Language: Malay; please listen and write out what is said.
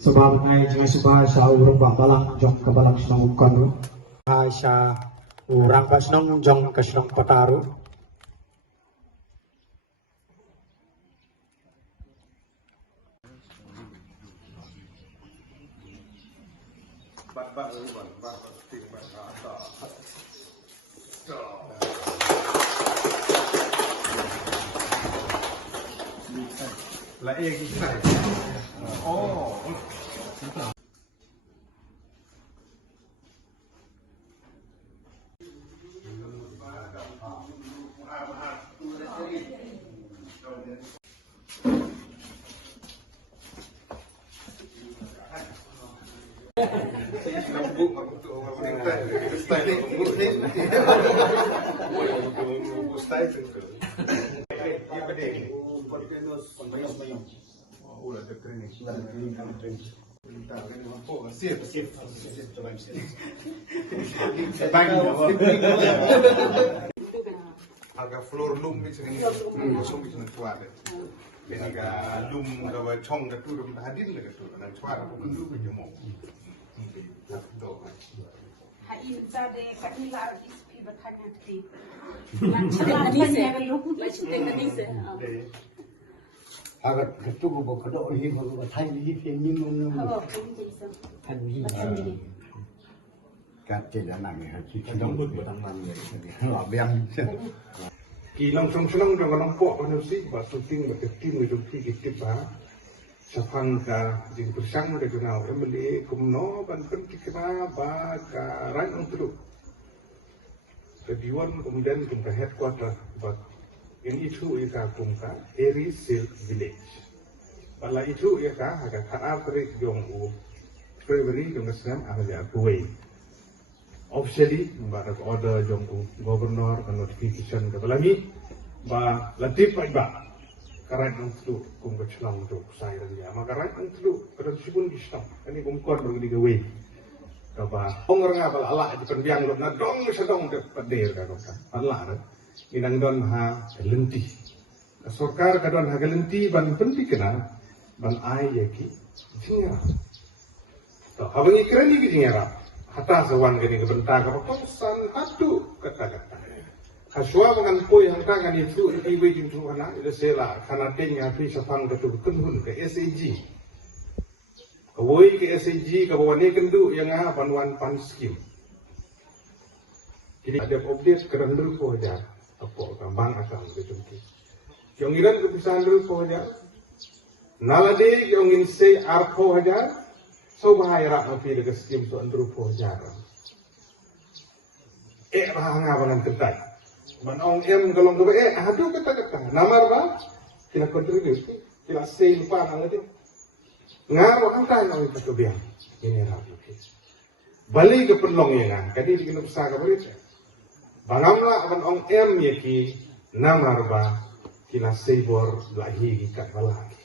Sebab ngai jangan sebab sa urang balang jong kabalang senang ukon ro. Sa urang pa senang jong ka senang pataru. Là e cái này. Oh. Agak floor lum ni segini, langsung bisa suara. Dan agak lum kalau cong itu udah hadir lagi tu, dan suara pun dulu berjemur. Hai zade kadila ispi bertanya ti. Lanjut Agak ketuk buat kedok ini baru batai ini filming mana. Kan ini. Kat anak ni hati kadang berbatang mana ni. Labiang. Kỳ long song song trong cái long bộ con nó xí và tôi tin vào cái tim người trong khi cái tiếp phá sắp hàng cả những cái sáng nó được nào em mình cũng nó ban phân cái ba cả rắn ông tu kemudian kemudian ke headquarter but ini itu ia cùng cả Eri Silk Village bala itu ia agak khar tarik jong u February jong Islam ahli Kuwait officially membarak order jong u governor kan notification ke balami ba latip ba karat ang tu kung kaclang tu saya dan dia maka karat ang tu kada sipun distam kani kung kon bagi gawe ka ba ong nga bal ala di penbiang lo na dong sa dong de pader ka kan ala inang don ha kelenti sarkar ka don ha kelenti ban penting kena ban ai yaki jingra to abang ikrani ki jingra hata sawan gani ke benta ka pangsan hatu kata-kata kasua makan poi yang tangan itu ibu itu anak itu sela karena tengah fi sapang betul kenhun ke SAG kawoi ke SAG kawane kendu yang panwan pan skim jadi ada update kerana dulu po aja apa kambang asam ke jumki yang iran kepisahan dulu po aja nalade yang ingin say arpo aja so bahaya rak fi ke skim so dulu po aja bahanga bangan tertai Manong em kalau nggak aduh kata namar ba kila kontribusi kila sale pa nang itu ngaro ang tayo ng pagkabiyan ini rapi balik ke penlong yang kadi di kena usaha kabarit bangamla manong em yaki namar ba kila sabor lagi kat balaki